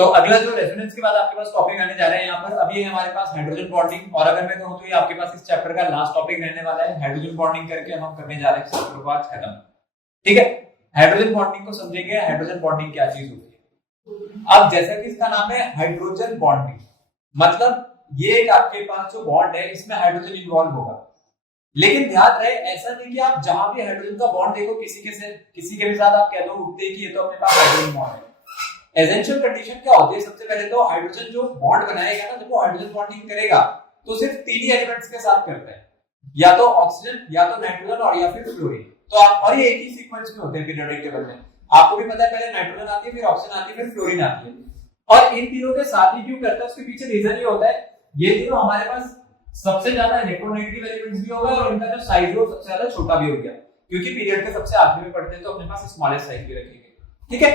तो अगला जो रेजोनेंस के बाद आपके पास टॉपिक आने जा रहा है यहाँ पर, अभी हमारे पास हाइड्रोजन बॉन्डिंग, और अगर मैं कहूँ तो ये आपके पास इस चैप्टर का लास्ट टॉपिक रहने वाला है। हाइड्रोजन बॉन्डिंग करके हम करने जा रहे हैं चैप्टर को आज खत्म। ठीक है, हाइड्रोजन बॉन्डिंग को समझेंगे, हाइड्रोजन बॉन्डिंग क्या चीज होती है। अब जैसा कि इसका नाम है हाइड्रोजन बॉन्डिंग, मतलब ये एक आपके पास जो बॉन्ड है इसमें हाइड्रोजन इन्वॉल्व होगा। लेकिन ध्यान रहे ऐसा नहीं कि आप जहां भी हाइड्रोजन का बॉन्ड देखो किसी के भी साथ आप कह दो उठते कि ये तो अपने पास हाइड्रोजन बॉन्ड है। एसेंशियल कंडीशन क्या होती है, सबसे पहले तो हाइड्रोजन जो बॉन्ड बनाएगा ना, जब वो हाइड्रोजन बॉन्डिंग करेगा तो सिर्फ तीन ही एलिमेंट्स के साथ करता है, या तो ऑक्सीजन, या तो नाइट्रोजन, और या फिर फ्लोरीन। तो आप, और ये एक ही सीक्वेंस में होते हैं पीरियोडिक टेबल में, आपको भी पता है पहले नाइट्रोजन आती है, फिर ऑक्सीजन आती है, फिर फ्लोरीन आती है। और इन तीनों के साथ ही क्यों करता है, उसके पीछे रीजन ये होता है, ये तीनों हमारे पास सबसे ज्यादा इलेक्ट्रोनेगेटिव एलिमेंट्स भी होगा और इनका जो साइज है वो सबसे ज्यादा छोटा भी हो गया, क्योंकि पीरियड के सबसे आखिरी में पढ़ते हैं तो अपने पास स्मॉलेस्ट साइज भी रखेंगे। ठीक है,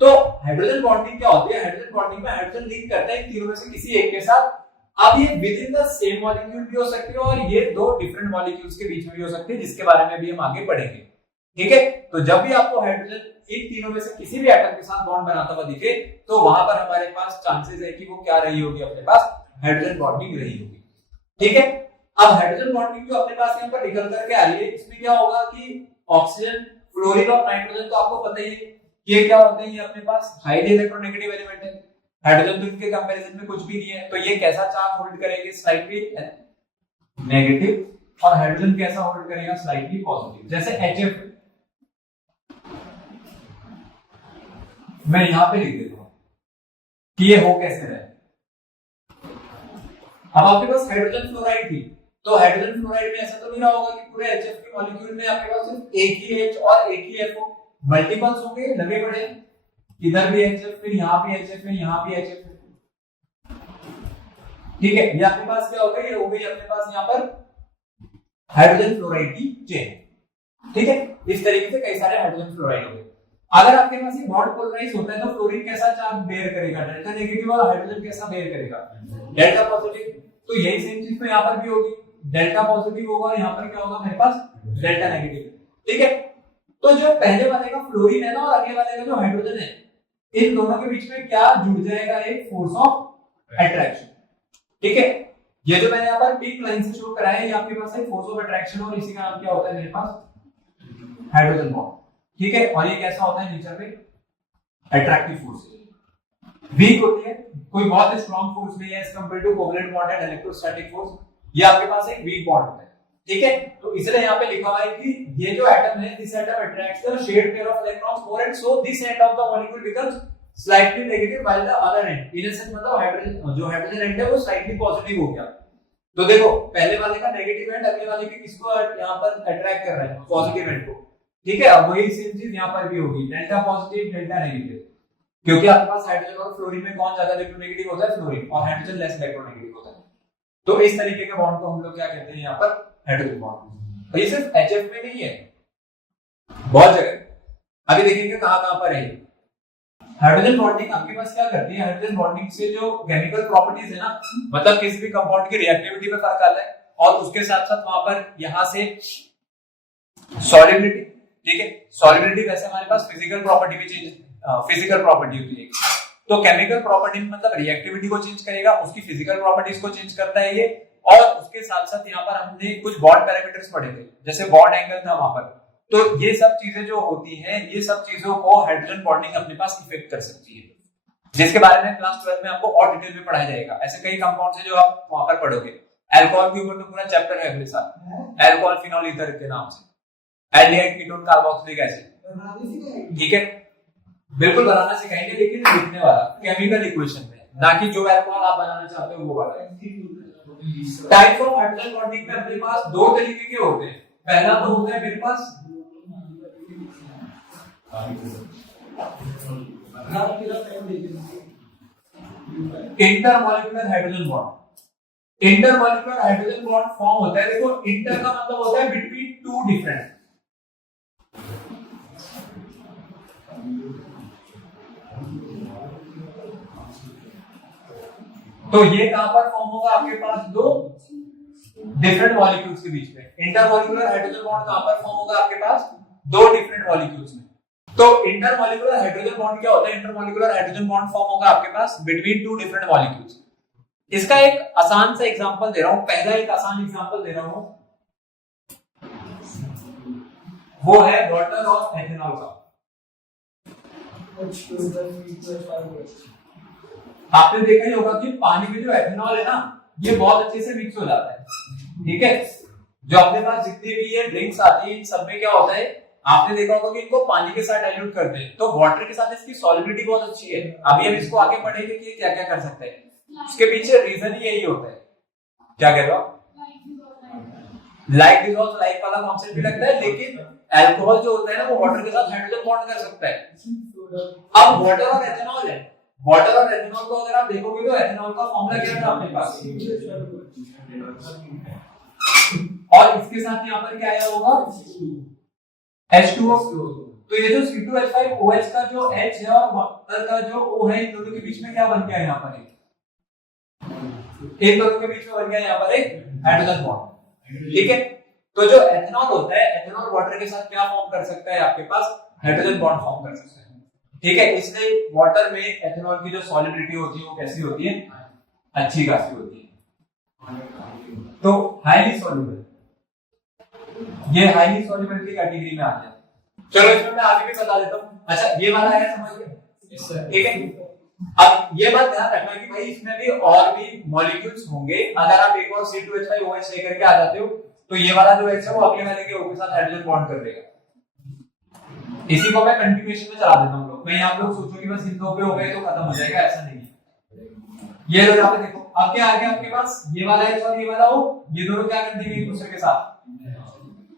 तो हाइड्रोजन बॉन्डिंग क्या होती है, हाइड्रोजन बॉन्डिंग में हाइड्रोजन लिंक करता है इन तीनों में से किसी एक के साथ। अब ये within the same molecule भी हो सकते हैं और ये दो डिफरेंट मॉलिक्यूल्स के बीच में भी हो सकते हैं, जिसके बारे में भी हम आगे पढ़ेंगे। ठीक है, तो जब भी आपको हाइड्रोजन इन तीनों में से किसी भी एटम के साथ बॉन्ड बनाता हुआ दिखे तो वहां पर हमारे पास चांसेस है कि वो क्या रही होगी, अपने पास हाइड्रोजन बॉन्डिंग रही होगी। ठीक है, अब हाइड्रोजन बॉन्डिंग जो अपने पास यहाँ पर निकल करके आ रही है, इसमें क्या होगा कि ऑक्सीजन, फ्लोरीन और नाइट्रोजन तो आपको पता ही है ये क्या होते हैं, ये अपने पास हाईली इलेक्ट्रोनेगेटिव एलिमेंट है। हाइड्रोजन तो इनके कंपैरिजन में कुछ भी नहीं है, तो ये कैसा चार्ज होल्ड करेंगे, स्लाइटली नेगेटिव, और हाइड्रोजन कैसा होल्ड करेगा, स्लाइटली पॉजिटिव। जैसे HF मैं यहां पे लिख देता हूं कि ये हो कैसे रहे। अब आपके पास हाइड्रोजन फ्लोराइड थी, तो हाइड्रोजन फ्लोराइड में ऐसा तो नहीं रहा होगा कि पूरे HF के मॉलिक्यूल में आपके पास सिर्फ एक ही H और एक ही F हो, मल्टीपल्स होंगे लगे पड़े, इधर भी HF, फिर यहाँ भी HF है, यहाँ भी HF है। ठीक है, ये आपके पास क्या हो गई, ये हो गई अपने पास यहाँ पर हाइड्रोजन फ्लोराइड की चेन। ठीक है, इस तरीके से कई सारे हाइड्रोजन फ्लोराइड हो गए। अगर आपके पास ये बॉन्ड पोलराइज होता है तो फ्लोरीन कैसा चार्ज बेयर करेगा, डेल्टा नेगेटिव, और हाइड्रोजन कैसा बेयर करेगा, डेल्टा पॉजिटिव। तो यही सेम चीज तो यहाँ पर भी होगी, डेल्टा पॉजिटिव होगा और यहाँ पर क्या होगा मेरे पास, डेल्टा नेगेटिव। ठीक है, तो जो पहले वाले का फ्लोरीन है ना और अगले वाले का जो हाइड्रोजन है, इन दोनों के बीच में क्या जुड़ जाएगा, एक फोर्स ऑफ अट्रैक्शन। ठीक है, ये जो मैंने यहाँ पर पिंक लाइन से शो कराया है, ये आपके पास है फोर्स ऑफ अट्रैक्शन, और इसी का नाम क्या होता है मेरे पास, हाइड्रोजन बॉन्ड। ठीक है, और ये कैसा होता है नेचर में, अट्रैक्टिव फोर्स। वीक होती है, कोई बहुत स्ट्रॉन्ग फोर्स नहीं है as compare to covalent bond and electrostatic force, ये आपके पास एक वीक बॉन्ड होता है। ठीक है, तो इसलिए यहाँ पे लिखा हुआ है कि ये जो एटम है, this atom attracts the shared pair of electrons more and so this end of the molecule becomes slightly negative while the other and, in sense मतलब हाइड्रोजन जो हाइड्रोजन एंड है वो स्लाइटली पॉजिटिव हो गया। तो देखो पहले वाले का नेगेटिव एंड अगले वाले के किसको यहाँ पर अट्रैक्ट कर रहा है, पॉजिटिव एंड को। ठीक है, अब वही सेम चीज यहाँ पर भी होगी, डेल्टा पॉजिटिव डेल्टा नेगेटिव, क्योंकि आपके पास हाइड्रोजन और फ्लोरीन में कौन ज्यादा इलेक्ट्रोनेगेटिव होता है, फ्लोरीन, और हाइड्रोजन लेस इलेक्ट्रोनेगेटिव होता है। तो इस तरीके के बॉन्ड को हम लोग क्या कहते हैं यहाँ पर, हाइड्रोजन बॉन्ड। और ये सिर्फ HF में नहीं है, बहुत जगह। अभी देखेंगे कहां पर है हाइड्रोजन बॉन्डिंग। आपके पास क्या करती है, हाइड्रोजन बॉन्डिंग से जो केमिकल प्रॉपर्टीज है ना, मतलब किसी भी कंपाउंड की रिएक्टिविटी में फर्क आता है, और उसके साथ साथ वहां पर यहां से सॉल्युबिलिटी। ठीक है, सॉल्युबिलिटी वैसे हमारे पास फिजिकल प्रॉपर्टी भी चेंज, फिजिकल प्रॉपर्टी होती है, तो केमिकल प्रॉपर्टी में मतलब रिएक्टिविटी को चेंज करेगा, उसकी फिजिकल प्रॉपर्टीज को चेंज करता है ये। और उसके साथ साथ यहाँ पर हमने कुछ बॉन्ड पैरामीटर्स पढ़े थे, जैसे बॉन्ड एंगल था वहां पर। तो ये सब चीजें जो होती हैं, ये सब चीजों को हाइड्रोजन बॉन्डिंग अपने पास इफेक्ट कर सकती है, जिसके बारे में क्लास 12 में आपको और डिटेल में पढ़ाया जाएगा। ऐसे कई कंपाउंड्स हैं जो आप वहां पर पढ़ोगे। अल्कोहल के ऊपर तो पूरा चैप्टर है अगले साल, अल्कोहल फिनोल ईथर के नाम से, एल्डिहाइड कीटोन कार्बोक्सिलिक एसिड। ठीक है, बिल्कुल बनाना सिखाएंगे, लेकिन लिखने वाला केमिकल इक्वेशन में, ना कि जो अल्कोहल आप बनाना चाहते हो वो वाला। टाइप्स ऑफ हाइड्रोजन बॉन्डिंग में अपने पास दो तरीके के होते हैं। पहला तो होता है मेरे पास intermolecular hydrogen bond. Intermolecular hydrogen bond form होता है, देखो इंटर का मतलब होता है बिटवीन टू डिफरेंट। तो ये कहां पर फॉर्म होगा, आपके पास दो डिफरेंट मॉलिक्यूल्स के बीच में। इंटरमॉलिक्यूलर हाइड्रोजन बॉन्ड कहां पर फॉर्म होगा, आपके पास दो डिफरेंट मॉलिक्यूल्स में। तो इंटरमॉलिक्यूलर हाइड्रोजन बॉन्ड क्या होता है? इंटरमॉलिक्यूलर हाइड्रोजन बॉन्ड फॉर्म होगा आपके पास बिटवीन टू डिफरेंट मॉलिक्यूल्स। इसका एक आसान सा एग्जांपल दे रहा हूं, पहला एक आसान एग्जांपल दे रहा हूं, वो है वाटर और एथेनॉल का। आपने देखा ही होगा कि पानी में जो एथेनॉल है ना, ये बहुत अच्छे से मिक्स हो जाता है, ठीक है। जो अपने पास जितनी भी ये ड्रिंक्स आती है, इन सब में क्या होता है, आपने देखा होगा कि इनको पानी के साथ डाइल्यूट करते हैं, तो वाटर के साथ इसकी सॉल्युबिलिटी बहुत अच्छी है। अभी हम इसको आगे पढ़ेंगे कि क्या क्या कर सकते हैं, उसके पीछे रीजन ही यही होता है। क्या कह रहे हो? लाइक डिसॉल्व लाइक वाला कॉन्सेप्ट भी लगता है, लेकिन अल्कोहल जो होता है ना, वो वाटर के साथ हाइड्रोजन बॉन्ड कर सकता है। अब वाटर और एथेनॉल है, वाटर और एथेनॉल को अगर आप देखोगे तो एथेनॉल का फॉर्मूला क्या था अपने पास, और इसके साथ यहाँ पर क्या आया होगा, H2O। तो ये जो C2H5OH का जो H है और वाटर का जो O है, इन दोनों के बीच में क्या बन गया यहाँ पर, इन दोनों के बीच में बन गया यहाँ पर एक हाइड्रोजन बॉन्ड, ठीक है। तो जो एथेनॉल होता है, एथेनॉल वाटर के साथ क्या फॉर्म कर सकता है, आपके पास हाइड्रोजन बॉन्ड फॉर्म कर सकता है, ठीक है। इसलिए वाटर में एथेनॉल की जो सॉलिबिलिटी होती है वो कैसी होती है, अच्छी खासी होती है। तो हाईली सॉल्युबल, ये हाईली सॉल्युबल की कैटेगरी में आ जाए। चलो इसमें मैं आगे भी बता देता हूं। अच्छा ये वाला है, समझ गए, ठीक है। अब ये बात ध्यान रखना कि भाई इसमें भी और भी मॉलिक्यूल्स होंगे। अगर आप एक और C2H5OH लेकर के आ जाते हो तो ये वाला जो H है वो अगले वाले के O के साथ हाइड्रोजन बॉन्ड कर देगा। इसी को मैं कंटिन्यूएशन में चला देता हूं लोग, मैं आप लोग सोचो कि बस इन दो पे हो गए तो खत्म हो जाएगा, ऐसा नहीं है। ये लो यहाँ पे देखो, अब क्या आ गया आपके पास, ये वाला H और ये वाला O, ये दोनों क्या कर देंगे एक दूसरे के साथ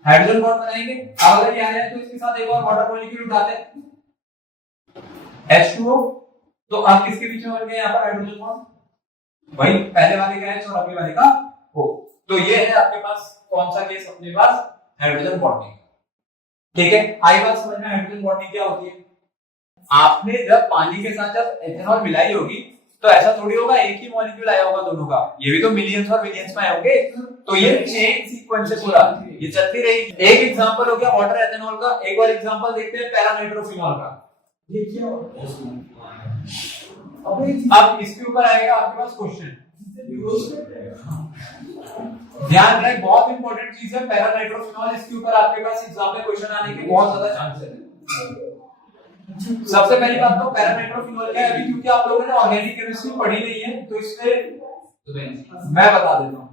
हाइड्रोजन बॉन्ड बनाएंगे। अब अगर ये आया तो इसके साथ एक और वाटर मॉलिक्यूल उठाते हैं H2O, तो अब किसके बीच में बन गया यहाँ पर हाइड्रोजन बॉन्ड, भाई पहले वाले का H और अगले वाले का O। तो ये है आपके पास कौन सा केस, अपने पास हाइड्रोजन बॉन्डिंग, ठीक है। आई बात समझ में, हाइड्रोजन बॉन्डिंग क्या होती है। आपने जब पानी के साथ जब एथेनॉल मिलाई होगी तो ऐसा थोड़ी होगा एक ही मॉलिक्यूल आया होगा दोनों का, ये भी तो मिलियंस और मिलियंस में आए होंगे। तो ये चेन सीक्वेंस है पूरा, ये चलती रहेगी। एक एग्जांपल हो गया वाटर एथेनॉल का, एक और एग्जांपल देखते हैं पैरानाइट्रोफिनॉल का। ये क्या होता है, अब इसके ऊपर आएगा आपके पास क्वेश्चन, ध्यान रहे बहुत इंपॉर्टेंट चीज है पैरानाइट्रोफिनॉल। इसके ऊपर आपके पास एग्जाम में क्वेश्चन आने के बहुत ज्यादा चांसेस है। सबसे पहली बात तो पैरानाइट्रोफिनॉल क्या है, अभी क्योंकि आप लोगों ने ऑर्गेनिक केमिस्ट्री पढ़ी नहीं है तो इससे मैं बता देता हूं।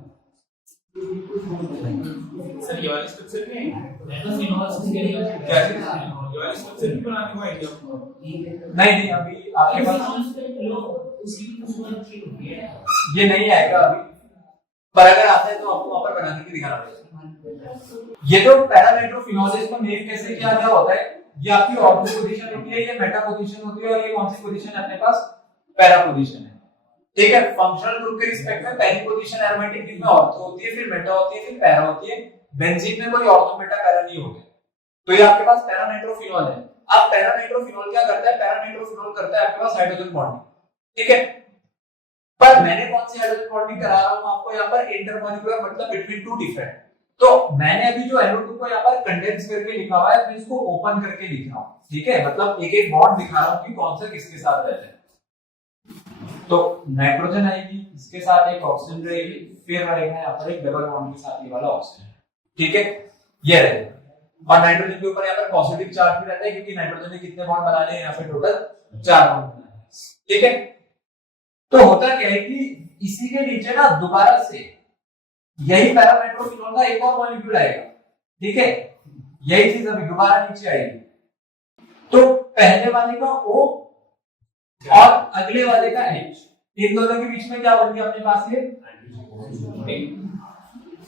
सर ये वाली स्ट्रक्चर में नाइट्रोफिनॉल से क्या है, ये वाली स्ट्रक्चर भी बनाने को आइडिया नहीं अभी आपके पास ये नहीं आएगा अभी, पर अगर आता है तो आपको वहां पर बना के दिखाना पड़ेगा। ये जो पैरानाइट्रोफिनॉल है इसको नेम कैसे किया गया होता है, ये आपकी ऑर्थो पोजीशन होती है, ये मेटा पोजीशन होती है, और ये कौन सी पोजीशन है अपने पास, पैरा पोजीशन है, ठीक है। फंक्शनल ग्रुप के रिस्पेक्ट में पहली पोजीशन एरोमेटिक ग्रुप में ऑर्थो होती है, फिर मेटा होती है, फिर पैरा होती है। बेंजीन में कोई ऑर्थो मेटा पैरा नहीं होगा, तो ये आपके पास पैरानाइट्रोफिनॉल है। अब पैरानाइट्रोफिनॉल क्या करता है, पैरानाइट्रोफिनॉल करता है आपके पास हाइड्रोजन बॉन्डिंग, ठीक है। पर मैंने कौन सी हाइड्रोजन बॉन्डिंग करा रहा हूं आपको यहाँ पर, इंटरमॉलिक्यूलर मतलब बिटवीन टू डिफरेंट। तो मैंने अभी जो NO2 को यहाँ पर कंडेंस करके लिखा हुआ है, मैं इसको ओपन करके लिख रहा हूं, ठीक है। मतलब एक एक बॉन्ड दिखा रहा हूं कि कौन सा किसके साथ रहता है। तो नाइट्रोजन आएगी, इसके साथ एक ऑक्सीजन रहेगी, फिर रहेगा यहाँ पर एक डबल बॉन्ड के साथ ये वाला ऑक्सीजन, ठीक है, ये रहेगा। और नाइट्रोजन के ऊपर यहाँ पर पॉजिटिव चार्ज भी रहता है क्योंकि नाइट्रोजन ने कितने बॉन्ड बनाने हैं यहाँ पे, टोटल 4 बॉन्ड बनाने हैं, ठीक है। तो होता क्या है कि इसी के नीचे ना दोबारा से यही पैरानाइट्रोफिनॉल का एक और मॉलिक्यूल आएगा, ठीक है, यही चीज अभी दोबारा नीचे आएगी। तो पहले वाले का O और अगले वाले का H, इन दोनों के बीच में क्या बन गया अपने पास ये,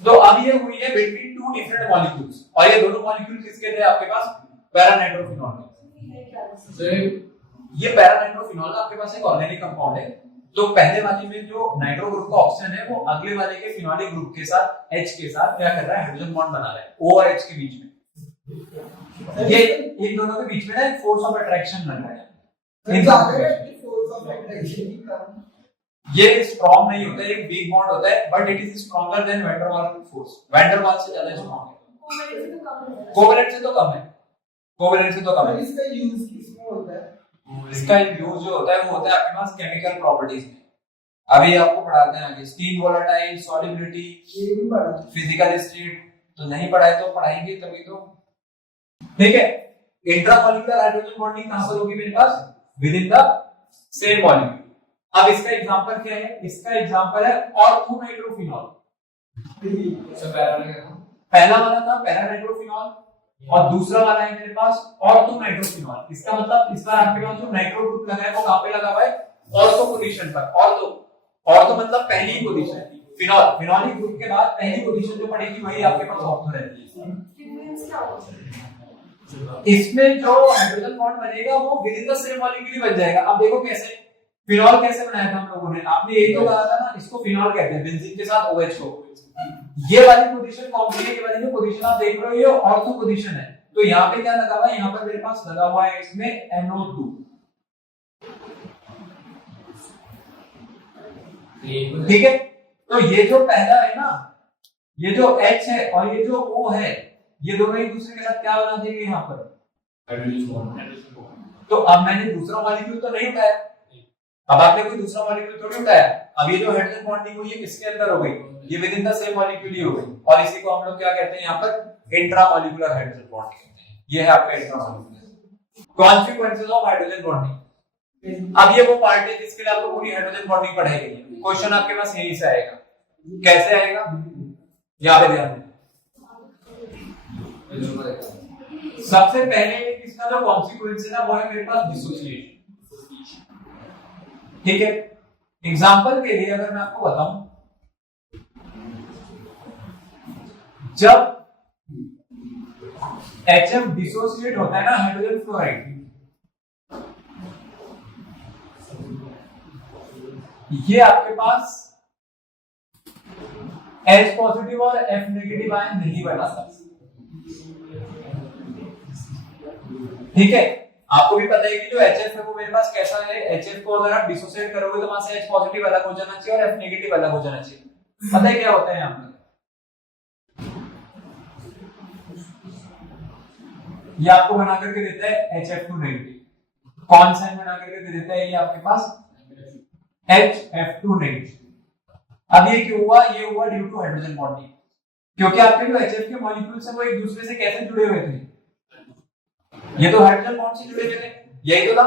तो अब ये हुई है बिटवीन टू डिफरेंट मॉलिक्यूल्स, और ये दोनों मॉलिक्यूल किसके थे आपके पास, पैरानाइट्रोफिनॉल के। ये पैरानाइट्रोफिनॉल आपके पास एक ऑर्गेनिक कंपाउंड है, तो पहले वाले में जो नाइट्रो ग्रुप का ऑक्सीजन है वो अगले वाले के फिनोलिक ग्रुप के साथ H के साथ क्या कर रहा है, हाइड्रोजन बॉन्ड बना रहा है O और H के बीच में। ये इन दोनों के बीच में ना एक फोर्स ऑफ अट्रैक्शन बन रहा है। ये स्ट्रॉन्ग नहीं होता है, एक वीक बॉन्ड होता है, but it is stronger than van der Waals force. Van der Waals से ज्यादा स्ट्रॉन्ग है, कोवैलेंट से तो कम है। कोवेलेंसी तो कम है। इसका यूज किसमें होता है? इसका यूज जो होता है वो होता है आपके पास केमिकल प्रॉपर्टीज में। अभी आपको पढ़ाते हैं आगे स्टीम, वोलेटाइल, सॉल्युबिलिटी, ये भी पढ़ा। फिजिकल स्टेट तो नहीं पढ़ाए तो पढ़ाएंगे तभी तो। ठीक है, इंट्रामॉलिक्यूलर हाइड्रोजन बॉन्डिंग कहां पर होगी मेरे पास? Within the same molecule. अब इसका एग्जांपल क्या है? इसका एग्जांपल है ऑर्थोनाइट्रोफिनॉल। पहला वाला था पैरा नाइट्रोफिनॉल और दूसरा वाला है मेरे पास ऑर्थोनाइट्रोफिनॉल। इसका मतलब इस बार आपके पास जो नाइट्रो ग्रुप लगा है वो कहां पे लगा हुआ है? ऑर्थो पोजीशन पर। ऑर्थो मतलब पहली पोजीशन। फिनॉल, फिनॉलिक ग्रुप के बाद पहली पोजीशन जो पड़ेगी वही आपके पास ऑर्थो रहती है। इसमें जो हाइड्रोजन बॉन्ड बनेगा वो with in the same molecule बन जाएगा। अब देखो कैसे, फिनॉल कैसे बनाया था हम लोगों ने? आपने यही तो कहा था ना, इसको फिनॉल कहते हैं बेंजीन के साथ OH को। ये वाली पोजीशन कौन सी है? ये वाली जो पोजीशन आप देख रहे हो ये ऑर्थो पोजीशन है। तो यहाँ पे क्या लगा हुआ है? यहाँ पर मेरे पास लगा हुआ है इसमें NO2। ठीक है, तो ये जो पहला है ना, ये जो H है और ये जो O है, ये दोनों एक दूसरे के साथ क्या बना देंगे यहाँ पर? तो अब मैंने दूसरा मॉलिक्यूल तो नहीं उठाया, अब आपने कोई दूसरा मॉलिक्यूल थोड़ी उठाया। अब ये जो हाइड्रोजन बॉन्डिंग हुई है किसके अंदर हो गई? ये within the same molecule ही हो गई। और इसी को हम लोग क्या कहते हैं यहाँ पर? इंट्रामॉलिक्यूलर हाइड्रोजन बॉन्ड कहते हैं। ये है आपका intramolecular. Consequences of hydrogen bonding. अब ये वो पार्ट है जिसके लिए आपको पूरी हाइड्रोजन बॉन्डिंग पढ़ाई गई है। क्वेश्चन आपके पास यहीं से आएगा। कैसे आएगा? यहाँ पे ध्यान दें। सबसे पहले इसका जो कॉन्सिक्वेंस है ना वो है मेरे पास डिसोसिएशन। ठीक है, एग्जांपल के लिए अगर मैं आपको बताऊं, जब HF डिसोसिएट होता है ना हाइड्रोजन फ्लोराइड, ये आपके पास H पॉजिटिव और F नेगेटिव आयन नहीं बनाता। ठीक है, आपको भी पता है कि जो HF है वो मेरे पास कैसा है? HF को अगर आप डिसोसिएट करोगे तो वहां से H पॉजिटिव अलग हो जाना चाहिए और F नेगेटिव अलग हो जाना चाहिए। पता है क्या होता है यहाँ पर? ये आपको बना करके देता है HF2 नेगेटिव। कौन सा बना करके दे देता है? ये आपके पास HF2 नेगेटिव। अब ये क्यों हुआ? ये हुआ ड्यू टू हाइड्रोजन बॉन्डिंग, क्योंकि आपके जो HF के मॉलिक्यूल्स हैं वो एक दूसरे से कैसे जुड़े हुए थे? ये तो हाइड्रोजन बॉन्ड से जुड़े हुए थे, यही तो था।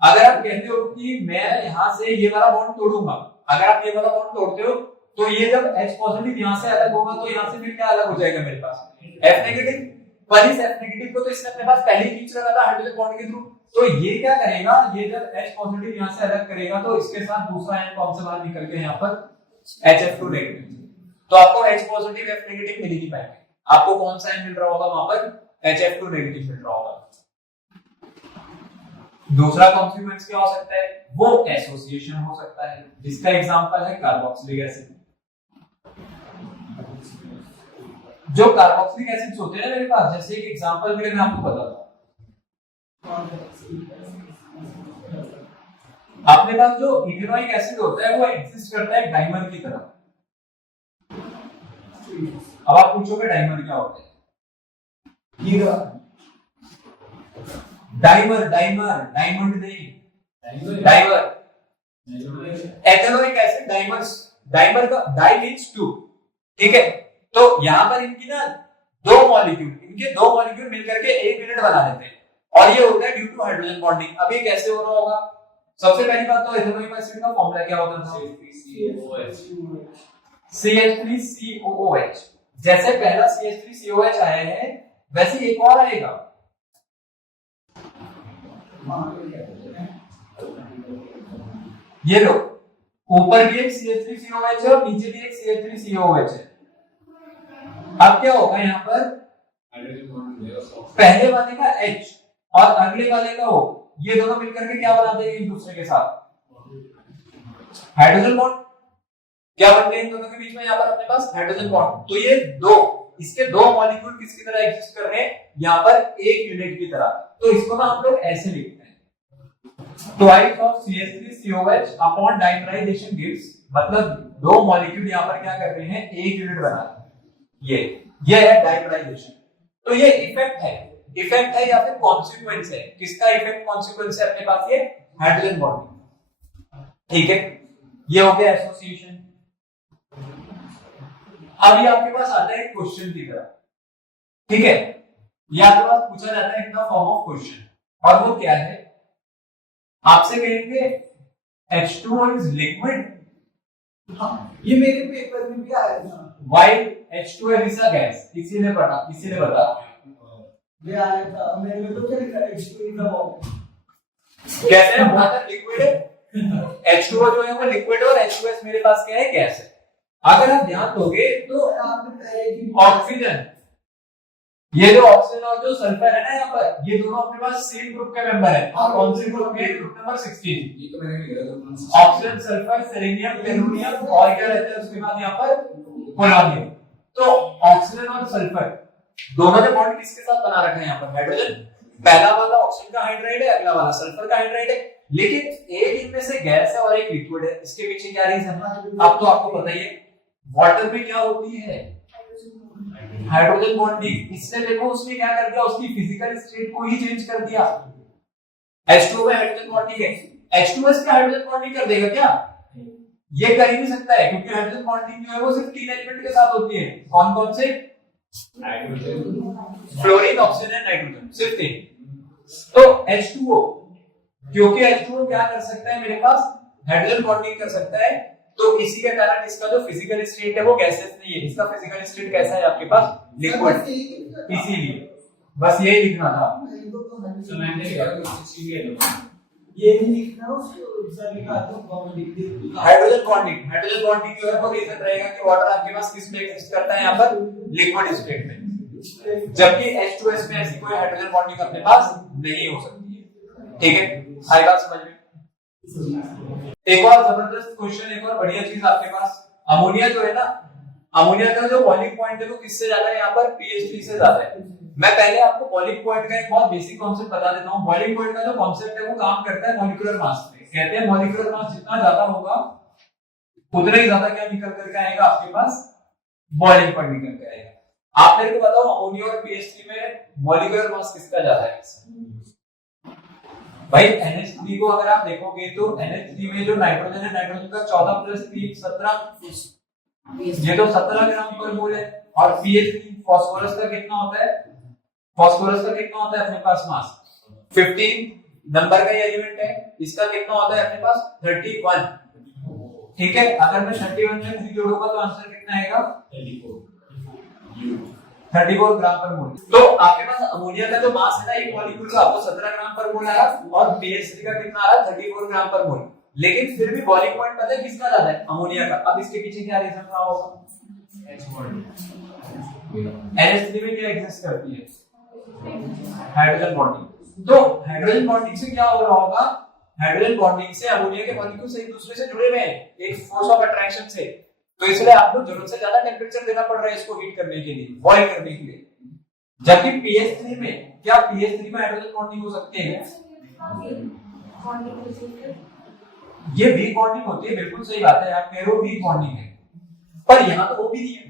अगर आप कहते हो कि मैं यहां से ये वाला बॉन्ड तोड़ूंगा, अगर आप ये वाला बॉन्ड तोड़ते हो तो ये जब H पॉजिटिव यहां से अलग होगा तो यहां से फिर क्या अलग हो जाएगा मेरे पास? F negative. पर इस F नेगेटिव को तो इसने अपने पास पहले ही खींच रखा था हाइड्रोजन बॉन्ड के थ्रू। तो ये क्या करेगा? ये जब H पॉजिटिव यहां से अलग करेगा तो इसके साथ दूसरा आयन कौन से बाहर निकल के यहाँ पर HF2 नेगेटिव। तो आपको H पॉजिटिव F नेगेटिव मिल ही नहीं पाएंगे। आपको कौन सा आयन मिल रहा होगा वहां पर? HF2 नेगेटिव मिल रहा होगा। दूसरा कॉन्सिक्वेंस क्या हो सकता है? वो एसोसिएशन हो सकता है, जिसका एग्जांपल है कार्बोक्सिलिक एसिड। जो कार्बोक्सिलिक एसिड्स होते हैं मेरे पास, जैसे एक एग्जांपल के लिए मैं आपको बताता हूं, अपने पास जो इथेनोइक एसिड होता है वो एग्जिस्ट करता है डाइमर की तरह। अब आप पूछोगे डाइमर क्या होता है? डाइमर, डायमंड नहीं, dimer. Ethanoic acid dimers, dimer का डाई मींस टू। ठीक है, तो यहां पर इनकी ना दो मॉलिक्यूल मिलकर के एक यूनिट बना देते हैं और ये होता है ड्यू टू हाइड्रोजन बॉन्डिंग। अब ये कैसे हो रहा होगा? सबसे पहली बात तो एथेनोइक एसिड का फॉर्मूला क्या होता था? CH3COOH। जैसे पहला CH3COH आया है वैसे एक और आएगा। ये लो, ऊपर भी एक CH3COH है और नीचे भी एक CH3COH है। अब क्या होगा यहाँ पर? पहले वाले का H और अगले वाले का O, ये दोनों मिलकर के क्या बनाते हैं एक दूसरे के साथ? Hydrogen bond. क्या बनते हैं इन दोनों के बीच में? यहाँ पर अपने पास हाइड्रोजन बॉन्ड। तो ये इसके दो मॉलिक्यूल किसकी तरह एग्जिस्ट कर रहे हैं? यहाँ पर एक यूनिट की तरह। तो इसको ना हम लोग ऐसे लिखते हैं, twice of CH3COH upon dimerisation gives, मतलब दो मॉलिक्यूल यहाँ पर क्या कर रहे हैं? एक यूनिट बना रहे हैं। ये है डाइमराइजेशन। तो ये इफेक्ट है, इफेक्ट है या फिर कॉन्सिक्वेंस है? किसका इफेक्ट कॉन्सिक्वेंस है अपने पास? ये हाइड्रोजन बॉन्डिंग। ठीक है, ये हो गया एसोसिएशन। अब ये आपके पास आता है क्वेश्चन की तरह। ठीक है, ये आपके पास पूछा जाता है in the form of question, और वो क्या है? आपसे कहेंगे H2O इज लिक्विड। हाँ, ये मेरे पेपर में भी आया था। While H2O is a gas, किसी ने बता ये आया था मेरे में, तो क्या लिखा है? H2O is a water। कैसे है? वाटर लिक्विड है, H2O जो है वो लिक्विड है और H2S मेरे पास क्या है? गैस है। अगर आप ध्यान दोगे तो आपने पहले की ऑक्सीजन, ये जो ऑक्सीजन और जो सल्फर है ना यहाँ पर, ये दोनों अपने पास सेम ग्रुप के मेंबर है। और कौन से ग्रुप के? Group number 16। ये तो मैंने लिखा था। ऑक्सीजन, सल्फर, सेलेनियम, टेलुरियम और क्या रहता है उसके बाद यहाँ पर? पोलोनियम। तो ऑक्सीजन और सल्फर दोनों ने बॉन्ड किसके साथ बना रखा है यहाँ पर? हाइड्रोजन। पहला वाला ऑक्सीजन का हाइड्राइड है, अगला वाला सल्फर का हाइड्राइड है, लेकिन एक इनमें से गैस है और एक लिक्विड है। इसके पीछे क्या रीजन है? अब तो आपको पता ही है, वाटर में क्या होती है? Hydrogen bonding. इससे देखो उसने क्या कर दिया, उसकी फिजिकल स्टेट को ही चेंज कर दिया। H2O में हाइड्रोजन बॉन्डिंग है, H2S पे हाइड्रोजन बॉन्डिंग कर देगा क्या? ये कर ही नहीं सकता है, क्योंकि हाइड्रोजन बॉन्डिंग जो है वो सिर्फ 3 एलिमेंट के साथ होती है। कौन कौन से? फ्लोरीन, ऑक्सीजन, नाइट्रोजन, सिर्फ 3। तो H2O, क्योंकि H2O क्या कर सकता है मेरे पास? हाइड्रोजन बॉन्डिंग कर सकता है, तो इसी के कारण इसका जो फिजिकल स्टेट है वो गैसेस नहीं है। इसका फिजिकल स्टेट कैसा है आपके पास? लिक्विड। इसीलिए बस यही लिखना था। तो मैंने लिखा था 16 के दो। ये नहीं लिखना, उसको सर लिखा दो, कॉमन लिख दे। हाइड्रोजन बॉन्डिंग जो है वो रीजन रहेगा कि वाटर आपके पास किस में एग्जिस्ट करता है? यहाँ पर लिक्विड स्टेट में, जबकि H2S में ऐसी कोई हाइड्रोजन बॉन्डिंग अपने पास नहीं हो सकती है। ठीक है, आई बात समझ में? एक और जबरदस्त क्वेश्चन, एक और बढ़िया चीज आपके पास, अमोनिया जो है ना, अमोनिया का जो बॉइलिंग पॉइंट है वो किससे ज्यादा है? यहाँ पर pH3 से ज्यादा है। मैं पहले आपको बॉइलिंग पॉइंट का एक बहुत बेसिक कॉन्सेप्ट बता देता हूँ। बॉइलिंग पॉइंट का जो कॉन्सेप्ट है वो काम करता है मॉलिक्यूलर मास पे। कहते हैं मॉलिक्यूलर मास जितना ज्यादा होगा उतना ही ज्यादा क्या निकल करके आएगा आपके पास? बॉइलिंग पॉइंट निकल के आएगा। आप मेरे को बताओ अमोनिया और pH3 में मॉलिक्यूलर मास किसका ज्यादा है? भाई NH3 को अगर आप देखोगे तो NH3 में जो नाइट्रोजन है, नाइट्रोजन का 14 + 3 17, ये तो 17 ग्राम पर मोल है। और pH3 फास्फोरस का कितना होता है? फास्फोरस का कितना होता है अपने पास मास? 15 नंबर का ये एलिमेंट है, इसका कितना होता है अपने पास? 31। ठीक है, अगर मैं 31 में 3 जोड़ूंगा तो आंसर कितना आएगा? 34 ग्राम पर मोल। तो आपके पास अमोनिया का जो मास है ना एक मॉलिक्यूल का, वो 17 ग्राम पर मोल आया, और pH3 का कितना आ रहा है? 34 ग्राम पर मोल। लेकिन फिर भी बॉइलिंग पॉइंट पता है किसका ज्यादा है? अमोनिया का। अब इसके पीछे क्या रीजन रहा होगा? NH3 में क्या एग्जिस्ट करती है? Hydrogen bonding. तो हाइड्रोजन बॉन्डिंग से क्या हो रहा होगा? हाइड्रोजन बॉन्डिंग से अमोनिया के मॉलिक्यूल्स एक दूसरे से जुड़े हुए हैं एक फोर्स ऑफ अट्रैक्शन से, तो इसलिए आपको जरूरत से ज्यादा टेंपरेचर देना पड़ रहा है इसको हीट करने के लिए, बॉईल करने के लिए। जबकि pH3 में क्या pH3 में हाइड्रोजन बॉन्डिंग हो सकती है? ये वीक बॉन्डिंग होती है, बिल्कुल सही बात है, आप कह रहे हो वीक बॉन्डिंग है, पर यहाँ तो वो भी नहीं है।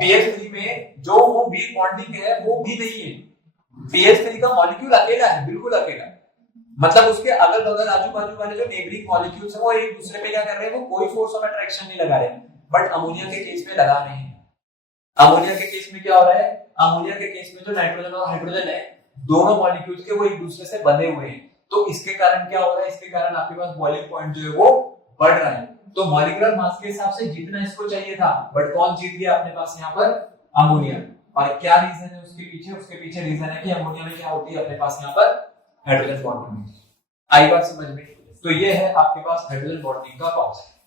pH3 में जो वो वीक बॉन्डिंग है वो भी नहीं है। pH3 का मॉलिक्यूल अकेला है, बिल्कुल अकेला। मतलब उसके अगल बगल आजू बाजू वाले जो नेबरिंग मॉलिक्यूल्स हैं वो एक दूसरे पे क्या कर रहे हैं? वो कोई फोर्स ऑफ अट्रैक्शन नहीं लगा रहे, बट अमोनिया के केस में लगा रहे हैं। अमोनिया के केस में क्या हो रहा है? अमोनिया के केस में जो नाइट्रोजन और हाइड्रोजन है दोनों मॉलिक्यूल्स के वो एक दूसरे से बंधे हुए हैं, तो इसके कारण क्या हो रहा है? इसके कारण आपके पास बॉइलिंग पॉइंट जो है वो बढ़ रहा है। तो मॉलिक्यूलर मास के हिसाब से जितना इसको चाहिए था, बट कौन जीत गया अपने पास यहाँ पर? अमोनिया। और क्या रीजन है उसके पीछे? उसके पीछे रीजन है कि अमोनिया में क्या होती है अपने पास यहाँ पर? Hydrogen bonding. आई बात समझ में? तो ये है आपके पास हाइड्रोजन बॉन्डिंग का कॉन्सेप्ट।